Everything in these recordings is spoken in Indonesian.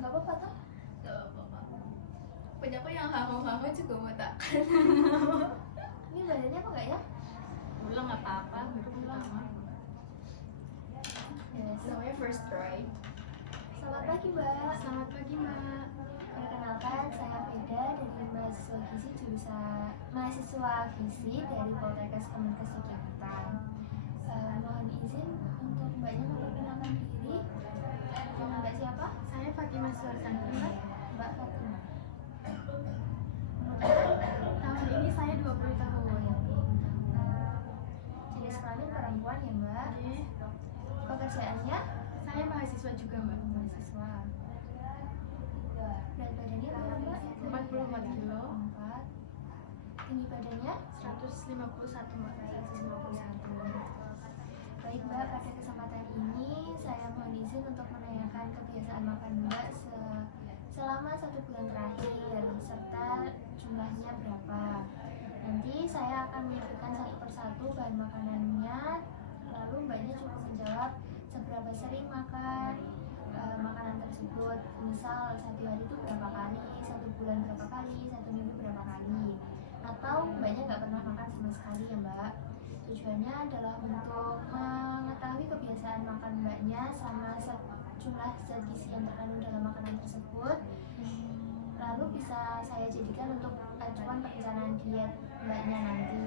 Nggak apa-apa toh? Gak apa-apa. Punya aku yang hamu-hamu juga mau tak. Ini badannya apa nggak ya? Ulang nggak apa-apa, baru pertama. Yes. Namanya first try. Selamat pagi Mbak. Selamat pagi Mbak. Perkenalkan, saya Veda dari mahasiswa gizi dari Poltekkes Kemenkes Yogyakarta. Mohon izin untuk Mbaknya memperkenalkan diri. Dengan Mbak siapa? Saya Fatimah Suarsanti Mbak. Mbak Fatima. Tahun ini saya 20 tahun. Jenis kelamin perempuan ya Mbak. Oke. Pekerjaannya Saya mahasiswa juga Mbak. mahasiswa. Berat badannya berapa Mbak? 44 kilo. 4. Tinggi badannya 151 Mbak. 151. Baik Mbak, pada kesempatan ini saya mohon izin untuk menanyakan kebiasaan makan Mbak selama 1 bulan terakhir serta jumlahnya berapa. Nanti saya akan menyebutkan satu persatu bahan makanannya, lalu Mbaknya cuma menjawab seberapa sering makan makanan tersebut. Misal 1 hari itu berapa kali, 1 bulan berapa kali, 1 minggu berapa kali, atau Mbaknya nggak pernah makan sama sekali ya Mbak. Tujuannya adalah untuk mengetahui kebiasaan makan Mbaknya sama jumlah zat gizi yang terkandung dalam makanan tersebut, lalu bisa saya jadikan untuk acuan perencanaan diet Mbaknya nanti.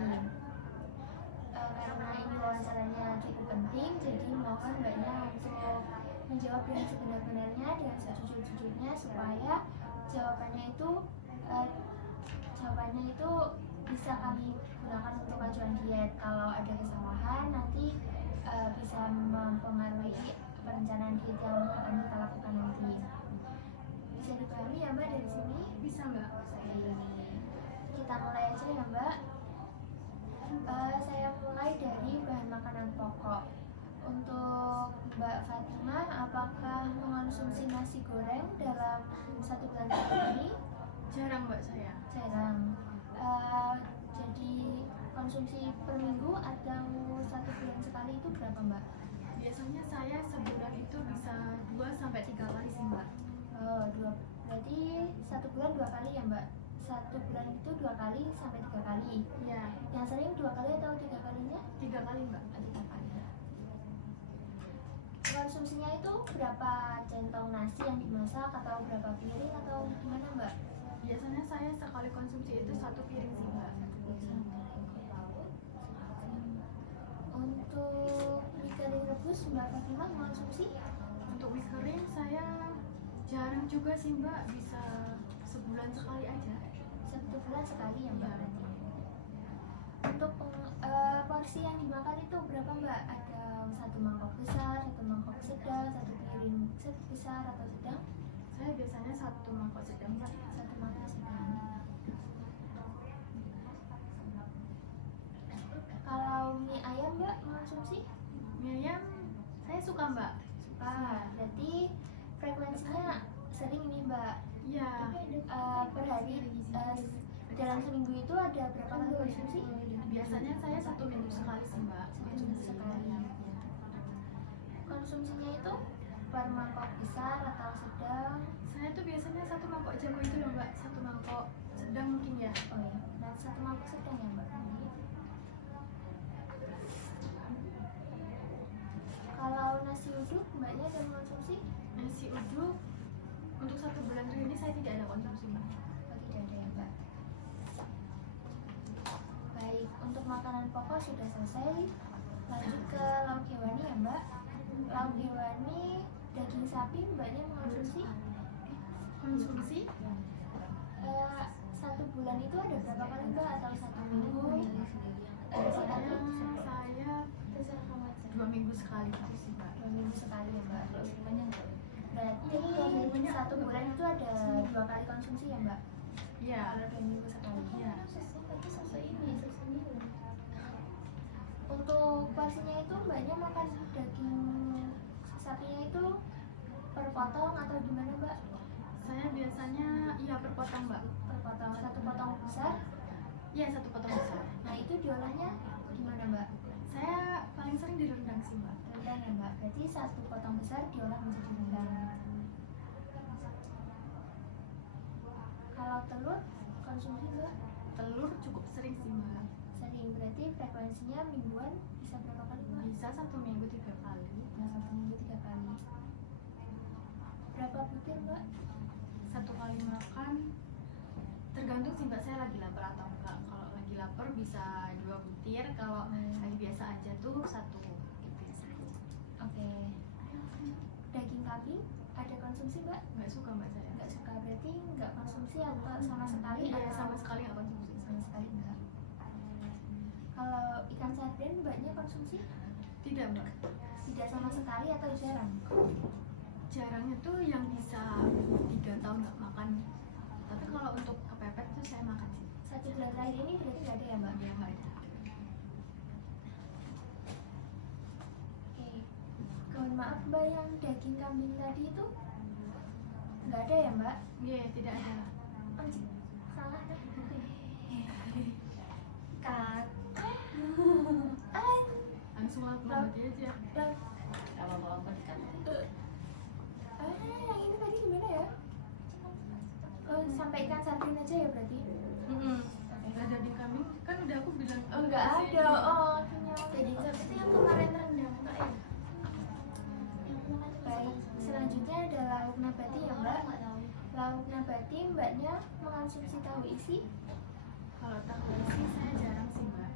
Karena ini wawancaranya cukup penting, jadi mohon Mbaknya untuk menjawab dengan sebenar-benarnya, dengan sejujur-jujurnya, supaya jawabannya itu bisa kami gunakan untuk acuan diet. Kalau ada kesalahan nanti bisa mempengaruhi perencanaan diet yang akan kita lakukan nanti. Bisa dipahami ya Mbak dari sini? Bisa Mbak. Kita mulai aja ya Mbak. Saya mulai dari bahan makanan pokok. Untuk Mbak Fatimah, apakah mengonsumsi nasi goreng dalam 1 bulan terakhir ini? Jarang Mbak saya. Jarang. Jadi konsumsi per minggu atau 1 bulan sekali itu berapa Mbak? Biasanya saya sebulan itu bisa 2-3 kali sih Mbak. Oh, berarti 1 bulan 2 kali ya Mbak? 1 bulan itu 2 kali sampai 3 kali. Iya. Yang sering 2 kali atau 3 kalinya? 3 kali Mbak. 3 kali. Konsumsinya itu berapa centong nasi yang dimasak atau berapa piring atau gimana Mbak? Biasanya saya sekali konsumsi itu 1 piring sih Mbak. Untuk mie kering rebus Mbak Fatimah mengonsumsi? Untuk mie kering saya jarang juga sih Mbak, bisa sebulan sekali aja. 1 bulan sekali ya Mbak? Iya. Untuk porsi yang dimakan itu berapa Mbak? Ada 1 mangkok besar, 1 mangkok sedang, 1 piring besar atau sedang? Saya biasanya 1 mangkok sedang Mbak. 1 mangkok sedang. Kalau mie ayam Mbak mengonsumsi? Mie ayam saya suka Mbak. Suka. Berarti frekuensinya sering nih Mbak. Iya. Per hari dalam seminggu itu ada berapa kali konsumsi? Biasanya saya 1 minggu sekali sih Mbak. 1 minggu sekali. Konsumsinya itu per mangkok besar atau sedang? Saya tuh biasanya 1 mangkok jago itu loh Mbak, 1 mangkok sedang mungkin ya. Oh ya, dan 1 mangkok sedang ya Mbak. Kalau nasi uduk Mbaknya ada mengonsumsi? Nasi uduk untuk 1 bulan terakhir ini saya tidak ada konsumsi Mbak. Oh, tidak ada ya Mbak. Baik, untuk makanan pokok sudah selesai. Lanjut ke lauk hewani ya Mbak. Lauk hewani daging sapi Mbaknya mengonsumsi? Konsumsi 1 bulan itu ada berapa kali Mbak atau 1 minggu? biasanya saya 2 minggu sekali gitu sih Mbak. 2 minggu sekali ya Mbak. Berarti 1 bulan itu ada 2 kali konsumsi ya Mbak? Iya. Kalau 2 minggu sekali. Iya. Untuk porsinya itu Mbaknya makan daging sapinya itu per potong atau gimana Mbak? Saya biasanya iya per potong Mbak. Per potong, 1 potong besar. Iya 1 potong besar. Nah itu diolahnya gimana Mbak? Saya paling sering di rendang sih Mbak. Rendang ya Mbak. Berarti 1 potong besar diolah menjadi rendang. telur konsumsi mbak? Telur cukup sering sih mbak. Sering, berarti frekuensinya mingguan bisa berapa kali mbak? Bisa 1 minggu 3 kali. Nah, 1 minggu 3 kali. Berapa butir mbak? 1 kali makan tergantung sih mbak, saya lagi lapar atau enggak. Kalau lagi lapar bisa 2 butir, kalau lagi biasa aja tuh 1 butir saja. Oke. Daging kambing ada konsumsi mbak? Nggak suka mbak saya. Nggak suka, berarti nggak konsumsi atau sama sekali? Iya, atau sama sekali nggak konsumsi. sama sekali enggak. Kalau ikan sarden mbaknya konsumsi? Tidak mbak. Tidak sama sekali atau jarang? Jarangnya tuh yang bisa 3 tahun nggak makan. Tapi kalau untuk kepepet tuh saya makan sih. 1 bulan terakhir ini berarti nggak ada ya mbak? Iya nggak ada. Oke. Mohon maaf mbak, yang daging kambing tadi itu nggak ada ya mbak? Iya tidak ada. Anjir, salah deh. Kat. Langsung lapar aja. Yang ini tadi gimana ya? Oh, sampai ikan sarden aja ya berarti? Ada di kambing kan udah aku bilang. Oh, nggak ada. Oh, Daging sapi itu yang kemarin rendang mbak ya? baik. Selanjutnya ada lauk nabati ya mbak. Lauk nabati mbaknya mengonsumsi tahu isi? Kalau tahu isi saya jarang sih mbak.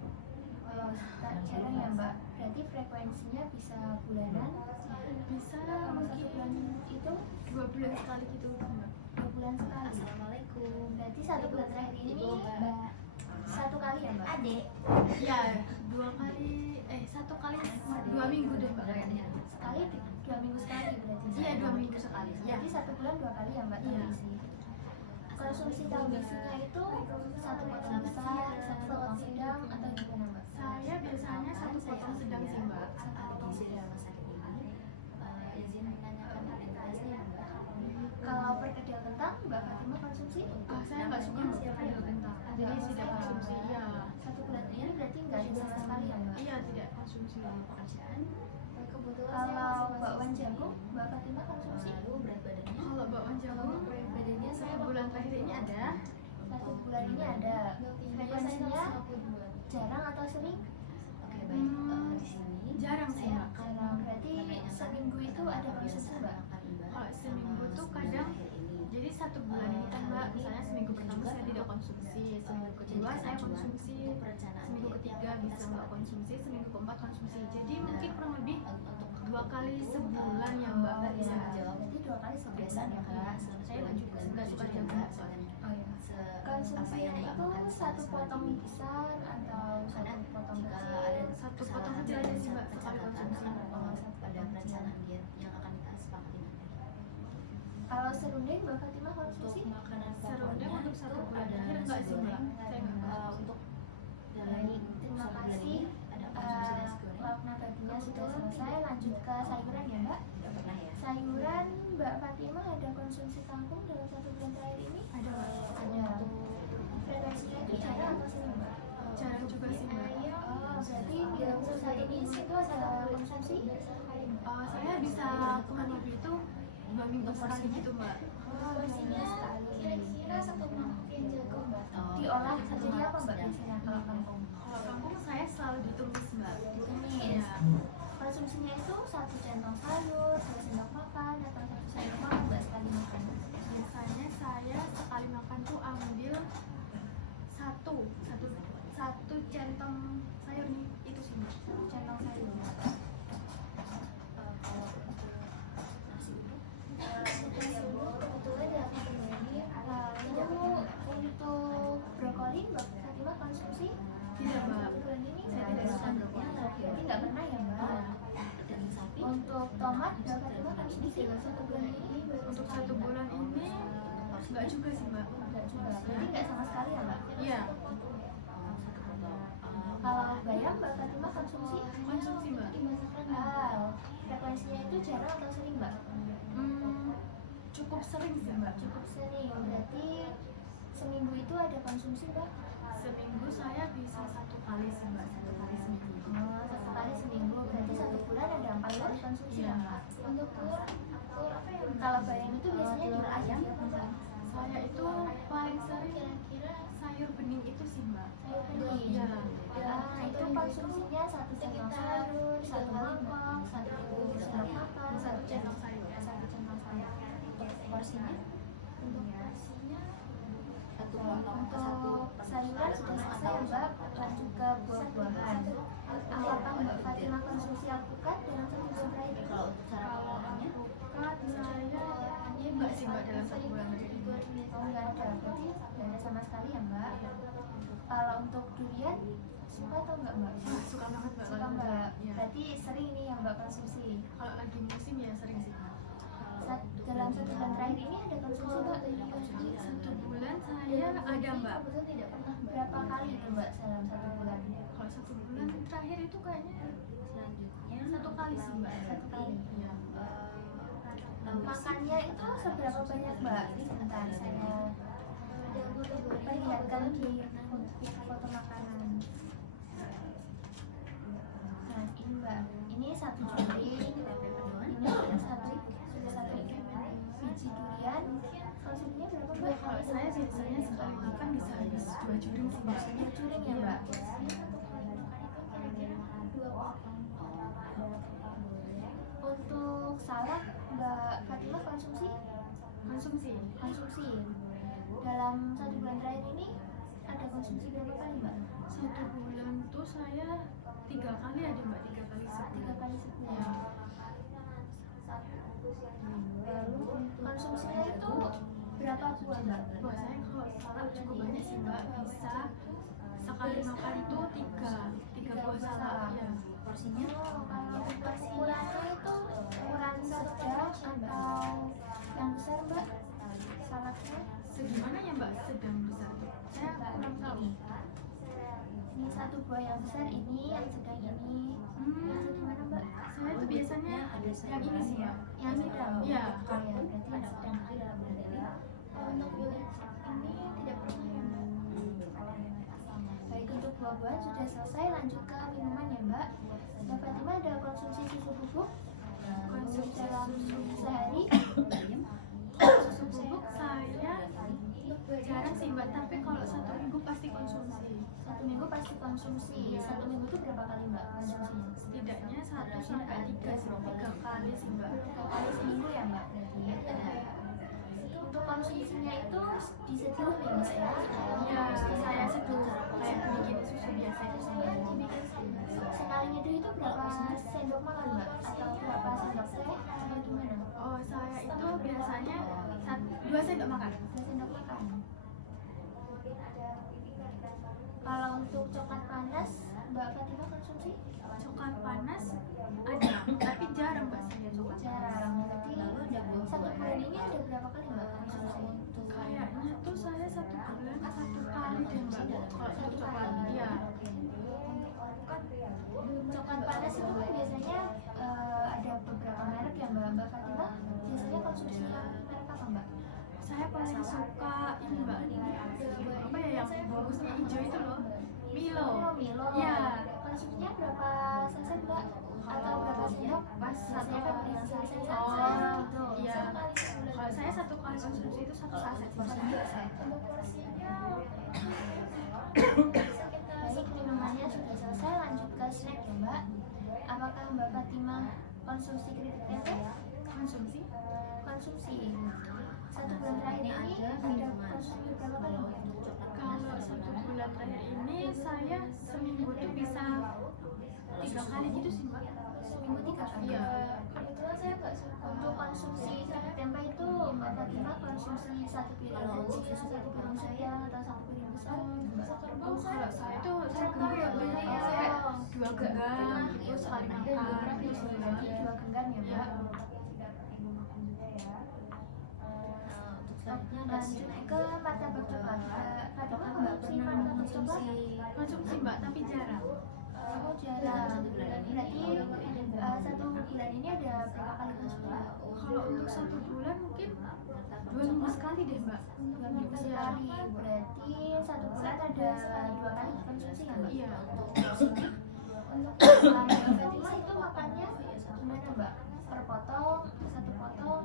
Oh, tak jarang ya mbak. Berarti frekuensinya bisa bulanan? Bisa Kalau 1 mungkin bulan itu 2 bulan sekali gitu mbak. 2 bulan sekali. Assalamualaikum. Berarti 1 bulan terakhir ini mbak 1 kali ya mbak? Adek. Ya 1 kali 2 minggu deh mbak kayaknya. Sekali 2 minggu sekali berarti? Iya 2 minggu sekali. Ya. Jadi 1 bulan 2 kali ya mbak tahu Iya. isi? Konsumsi tahu isinya itu 1 potong besar, 1 potong sedang atau gimana mbak? Saya biasanya 1 potong sedang sih mbak. Izin menanyakan identitasnya mbak. Kalau perkedel kentang mbak Fatimah konsumsi? Saya nggak suka mbak perkedel kentang. Jadi tidak konsumsi. Iya. 1 bulan ini berarti nggak ada sama sekali ya mbak? Iya tidak konsumsi. Pekerjaan. Kebetulan Kalau bakwan jagung mbak Fatimah konsumsi? lalu berat badannya. Kalau bakwan jagung Berat badannya 1 bulan terakhir ini ada. 1 bulan ini ada. Frekuensinya jarang atau sering? Oke baik. Di sini Jarang sih mbak. Jarang, berarti seminggu itu ada konsumsi mbak? Kalau seminggu tuh kadang, jadi 1 bulan ini kan mbak, misalnya seminggu pertama saya tidak konsumsi, seminggu kedua saya konsumsi, seminggu ketiga bisa nggak konsumsi, seminggu keempat konsumsi. Jadi mungkin kurang lebih 2 kali sebulan ya mbak. nggak bisa Ya, menjawab. berarti 2 kali sebulan ya mbak? Saya nggak suka jagung soalnya. Oh iya. Konsumsinya itu 1 potong mie besar atau 1 potong kecil? 1 potong kecil aja sih mbak sekali konsumsi. Pada perencanaan diet yang akan kita sepakati nanti. Kalau serundeng mbak Fatimah konsumsi? Untuk makanan Serundeng untuk 1 bulan terakhir enggak sih mbak. Saya nggak. untuk Baik, terima kasih. ada konsumsi nasi goreng. Lauk nabatinya sudah selesai, lanjut ke sayuran ya mbak. Nggak pernah ya. Sayuran mbak Fatimah ada konsumsi kangkung dalam 1 bulan terakhir ini? Ada mbak. Ada. Frekuensinya itu jarang atau sering mbak? Jarang juga sih mbak. Oh, berarti dalam sehari ini itu ada konsumsi? Saya bisa kurang lebih itu 2 minggu sekali gitu mbak. Oh, 2 minggu sekali. Kira-kira 1 mangkok jagung mbak. Diolah jadi apa mbak biasanya kalau kangkung? Kalau kangkung saya selalu ditumis mbak. Ditumis. Iya. Konsumsinya itu 1 centong sayur, 2 sendok makan atau 1 sendok makan mbak sekali makan? Biasanya saya sekali makan tuh ambil satu centong sayur nih itu sih mbak. 1 centong sayur. Kebetulan dalam hitungan ini Lalu untuk brokoli mbak Fatimah konsumsi? Tidak mbak. Bulan ini Saya tidak suka brokoli. Berarti nggak pernah ya mbak? daging sapi. Untuk tomat mbak Fatimah konsumsi 1 bulan ini? Untuk 1 bulan ini enggak juga sih mbak. Enggak juga. Berarti nggak sama sekali ya mbak? Iya. Kalau bayam mbak Fatimah konsumsi? Konsumsi mbak. Frekuensinya itu jarang atau sering mbak? Cukup sering sih mbak. Cukup sering. Berarti seminggu itu ada konsumsi mbak? Seminggu saya bisa 1 kali sih mbak. 1 kali seminggu. Oh, 1 kali seminggu. Berarti 1 bulan ada 4 kali konsumsi Iya. ya mbak? Untuk telur apa ya mbak? Kalau bayam itu biasanya diolah ya mbak? Saya itu paling sering sayur bening itu sih mbak. Sayur bening. Iya. Itu konsumsinya satu sendok sayur, satu mangkok, satu sendok makan, satu centong sayur. Porsinya Untuk porsinya satu potong ke satu untuk sayuran sudah selesai ya mbak, lanjut ke buah-buahan. Apakah mbak Fatimah konsumsi alpukat dalam 1 bulan terakhir? kalau cara pengolahannya Alpukat saya enggak sih mbak dalam 1 bulan terakhir. Oh nggak ada, berarti nggak ada sama sekali ya mbak. Kalau untuk durian suka atau nggak mbak? Wah, suka banget mbak. Suka mbak, Iya. berarti sering nih yang mbak konsumsi. Kalau lagi musim ya sering sih mbak. Dalam 1 bulan terakhir ini ada konsumsi mbak? 1 bulan saya ada mbak. Betul tidak pernah berapa kali tuh mbak dalam 1 bulan? Kalau 1 bulan terakhir itu kayaknya selanjutnya 1 kali sih mbak. 1 kali. Iya. Makannya itu seberapa banyak mbak? Sebentar saya perlihatkan di foto makanan. Nah ini mbak, ini 1 juli, ini satu biji durian. Konsumsinya berapa mbak? Kalau saya biasanya sekali makan bisa habis 2 juring sih mbak. 2 juring ya mbak? Untuk salad mbak Fatimah konsumsi? Konsumsi. Dalam 1 bulan terakhir ini ada konsumsi berapa kali mbak? 1 bulan tuh saya 3 kali ada mbak, 3 kali 3 sebulan. kali sebulan. Lalu konsumsinya itu berapa buah mbak? Wah, saya kalau salad cukup banyak sih mbak, bisa sekali makan tuh 3 buah salad ya. porsinya Kalau ukurannya itu ukuran sedang atau yang besar mbak? Saladnya Segimana ya mbak, sedang besar tuh? Saya kurang tahu. ini 1 buah yang besar, ini yang sedang ini. Yang segimana mbak? Saya tuh biasanya yang ini sih mbak. Yang sedang? Iya. Oh ya, berarti yang sedang. Untuk ini tidak pernah ya mbak? Baik, untuk buah-buahan sudah selesai, lanjut ke minuman ya mbak. Mbak Fatimah ada konsumsi susu bubuk? Konsumsi dalam sehari? Susu bubuk saya jarang sih mbak, tapi kalau 1 minggu pasti konsumsi. 1 minggu pasti konsumsi. 1 minggu itu berapa kali mbak konsumsinya? Setidaknya 1 sampai 3 sih, 3 kali sih mbak. 3 kali seminggu ya mbak berarti. Untuk konsumsinya itu diseduh ya mbak ya? Ya, saya seduh kayak bikin susu biasa itu sih mbak. Sekali nyeduh itu berapa sendok makan mbak? Atau berapa sendok teh? Atau gimana? Oh, saya itu biasanya 2 sendok makan. 2 sendok makan. Kalau untuk coklat panas mbak Fatimah konsumsi? Coklat panas ada, tapi jarang mbak saya coklat. Jarang. Berarti 1 bulan ini ada berapa kali mbak konsumsi? Kayaknya tuh saya 1 bulan 1 kali deh mbak. Kalau satu coklat, iya. Coklat panas itu kan biasanya ada beberapa merek ya mbak Fatimah. Biasanya konsumsi yang merek apa mbak? Saya paling suka ini mbak. Apa ya yang bungkusnya hijau itu loh? Milo. Milo. Iya. Konsumsinya berapa saset mbak? Atau berapa sendok? Pas biasanya kan yang saset Oh, gitu. iya. Kalau saya 1 kali konsumsi itu 1 saset. Untuk porsinya baik, minumannya sudah selesai, lanjut ke snack ya mbak. Apakah mbak Fatimah konsumsi keripik tempe? Konsumsi? Konsumsi 1 bulan terakhir ini ada konsumsi berapa kali mbak? Kalau 1 bulan terakhir ini saya seminggu tuh bisa 3 kali gitu sih mbak. Seminggu 3 kali? Iya. Kebetulan saya nggak suka. Untuk konsumsi keripik tempe itu mbak Fatimah konsumsi 1 piring kecil, 1 piring sedang atau 1 piring besar? Oh, kalau saya tuh sering ya beli sampai 2 genggam gitu sekali makan gitu sih mbak. Berarti 2 genggam ya mbak? Lanjut ke martabak coklat. Fatimah konsumsi martabak coklat? Konsumsi mbak, tapi jarang. Oh jarang. Berarti 1 bulan ini ada berapa kali konsumsi? Kalau untuk 1 bulan mungkin 2 minggu sekali deh mbak. 2 minggu sekali. Berarti 1 bulan ada 2 kali konsumsi ya mbak? Iya. Untuk Mbak Fatimah itu makannya gimana mbak? Per potong, 1 potong,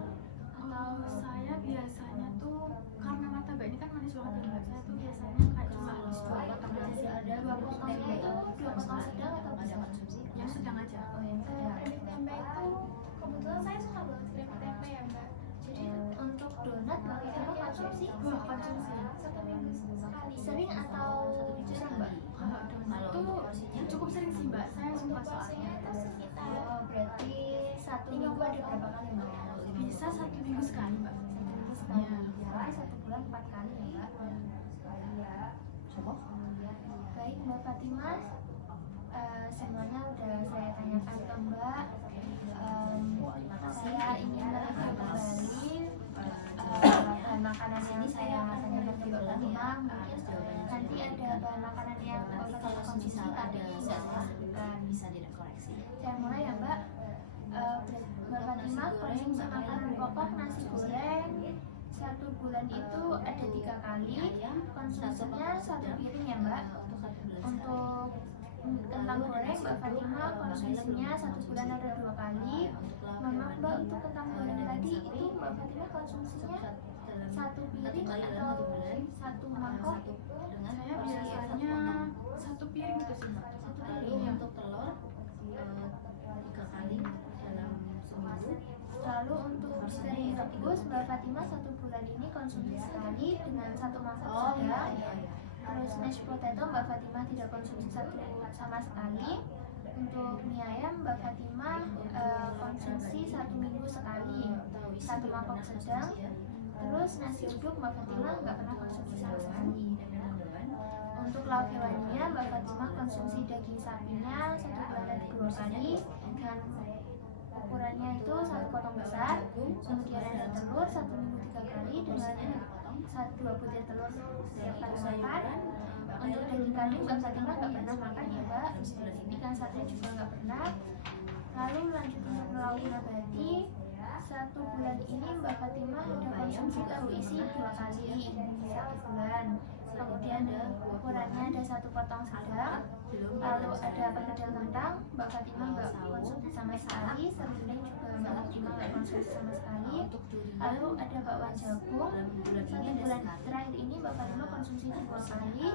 atau Kalau saya biasanya tuh karena Wah, konsumsi. Satu minggu sekali. Sering atau jarang mbak? Kalau donat tuh cukup sering sih mbak, saya suka soalnya. Oh, berarti satu minggu ada berapa kali mbak? Bisa 1 minggu sekali mbak. Satu minggu sekali. Berarti 1 bulan 4 kali ya mbak? Baik Mbak Fatimah, semuanya udah saya tanyakan ke Mbak. Saya ingin mereview kembali bahan makanan yang saya tanyakan ke Mbak Fatimah. Mungkin nanti ada bahan makanan yang Mbak Fatimah konsumsi tapi nggak saya sebutkan. bisa dikoreksi. Saya mulai ya Mbak. Mbak Fatimah konsumsi makanan pokok nasi goreng 1 bulan itu ada 3 kali, konsumsinya 1 piring ya Mbak. Untuk kentang goreng Mbak Fatimah konsumsinya 1 bulan ada 2 kali. Mama Mbak, untuk kentang goreng tadi itu Mbak Fatimah konsumsinya 1 piring atau 1 mangkok? Saya biasanya 1 piring gitu sih mbak. 1 Lalu piring ya. untuk telur 3 kali dalam seminggu. Lalu untuk misteri rebus Mbak Fatimah 1 bulan ini konsumsi sekali dengan 1 mangkok saja. Terus mashed potato Mbak Fatimah tidak konsumsi sama sekali. Untuk mie ayam Mbak Fatimah konsumsi 1 minggu sekali, 1 mangkok sedang. Terus nasi uduk Mbak Fatimah nggak pernah konsumsi sama sekali. Untuk lauk hewaninya Mbak Fatimah konsumsi daging sapinya 1 bulan ada 2 kali dengan ukurannya itu 1 potong besar. Kemudian ada telur 1 minggu 3 kali dengan 2 butir telur setiap kali makan. Untuk daging kambing Mbak Fatimah nggak pernah makan ya Mbak. Ikan sate juga nggak pernah. Lalu lanjut untuk lauk nabati 1 bulan ini Mbak Fatimah ada konsumsi tahu isi 2 kali 1 bulan. Kemudian ukurannya ada 1 potong sedang. Lalu ada perkedel kentang Mbak Fatimah nggak konsumsi sama sekali. Serundeng juga Mbak Fatimah nggak konsumsi sama sekali. Lalu ada bakwan jagung 1 bulan terakhir ini Mbak Fatimah konsumsi 2 kali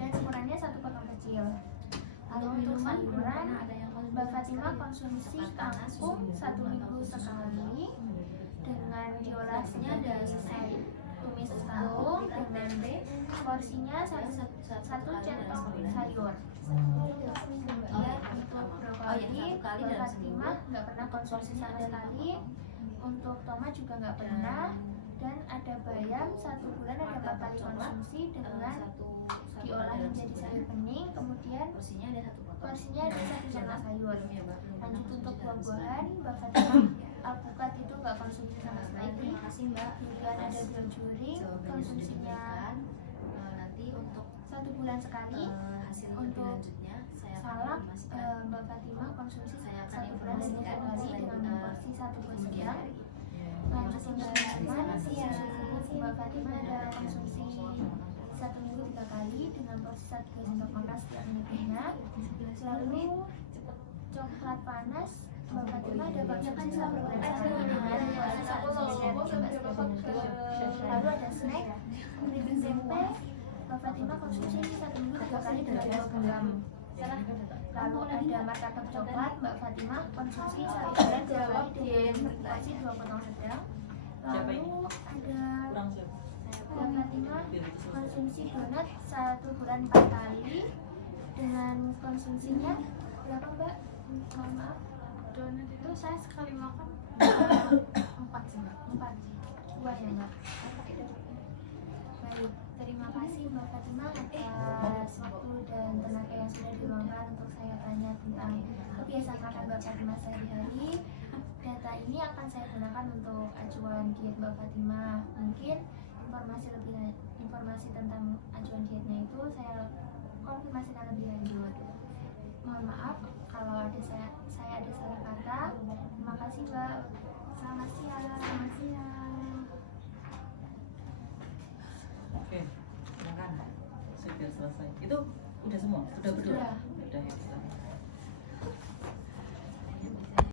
dan ukurannya 1 potong kecil. Lalu untuk sayuran Mbak Fatimah konsumsi kangkung 1 minggu sekali dengan diolahnya dari tumis kangkung dengan porsinya 1 centong sayur. Kemudian untuk brokoli Mbak Fatimah nggak pernah konsumsi sama sekali. Untuk tomat juga nggak pernah. Dan ada bayam 1 bulan ada 4 kali konsumsi dengan diolah menjadi sayur bening. Kemudian porsinya ada 1 centong sayur. Lanjut untuk buah-buahan Mbak Fatimah alpukat itu nggak konsumsi sama sekali. Terima kasih mbak. Kemudian ada buah juring konsumsinya nanti untuk 1 bulan sekali. hasil Untuk selanjutnya saya akan salak informasikan. Mbak Fatimah konsumsi Saya akan 1 bulan dan 2 informasikan kali selain, dengan porsi 1 buah sedang. kemudian Lanjut untuk minuman Mbak Fatimah ada konsumsi 1 minggu 3 kali dengan porsi 1 sendok makan setiap menitnya. Lalu coklat panas Mbak Fatimah ada konsumsi 1 bulan sekali dengan porsi 1 setiap menitnya. Lalu ada snack keripik tempe Mbak Fatimah konsumsi 1 minggu 3 kali dengan 2 gram. Lalu ada martabak coklat Mbak Fatimah konsumsi 1 bulan 2 kali dengan porsi 2 potong sedang. Lalu ada Mbak Fatimah konsumsi donat 1 bulan 4 kali dengan konsumsinya berapa Mbak? Mohon maaf. Donat itu saya sekali makan 4 sih mbak. 4 buah ya Mbak. Baik, terima kasih Mbak Fatimah atas waktu dan tenaga yang sudah diluangkan untuk saya tanya tentang kebiasaan makan Mbak Fatimah sehari-hari. Data ini akan saya gunakan untuk acuan diet Mbak Fatimah. Mungkin informasi tentang acuan dietnya itu saya konfirmasikan lebih lanjut. Mohon maaf kalau saya ada salah kata. Terima kasih Mbak. Selamat siang. Selamat siang. Oke, silakan. Sudah selesai. Itu udah semua? Sudah betul? Sudah. Udah ya.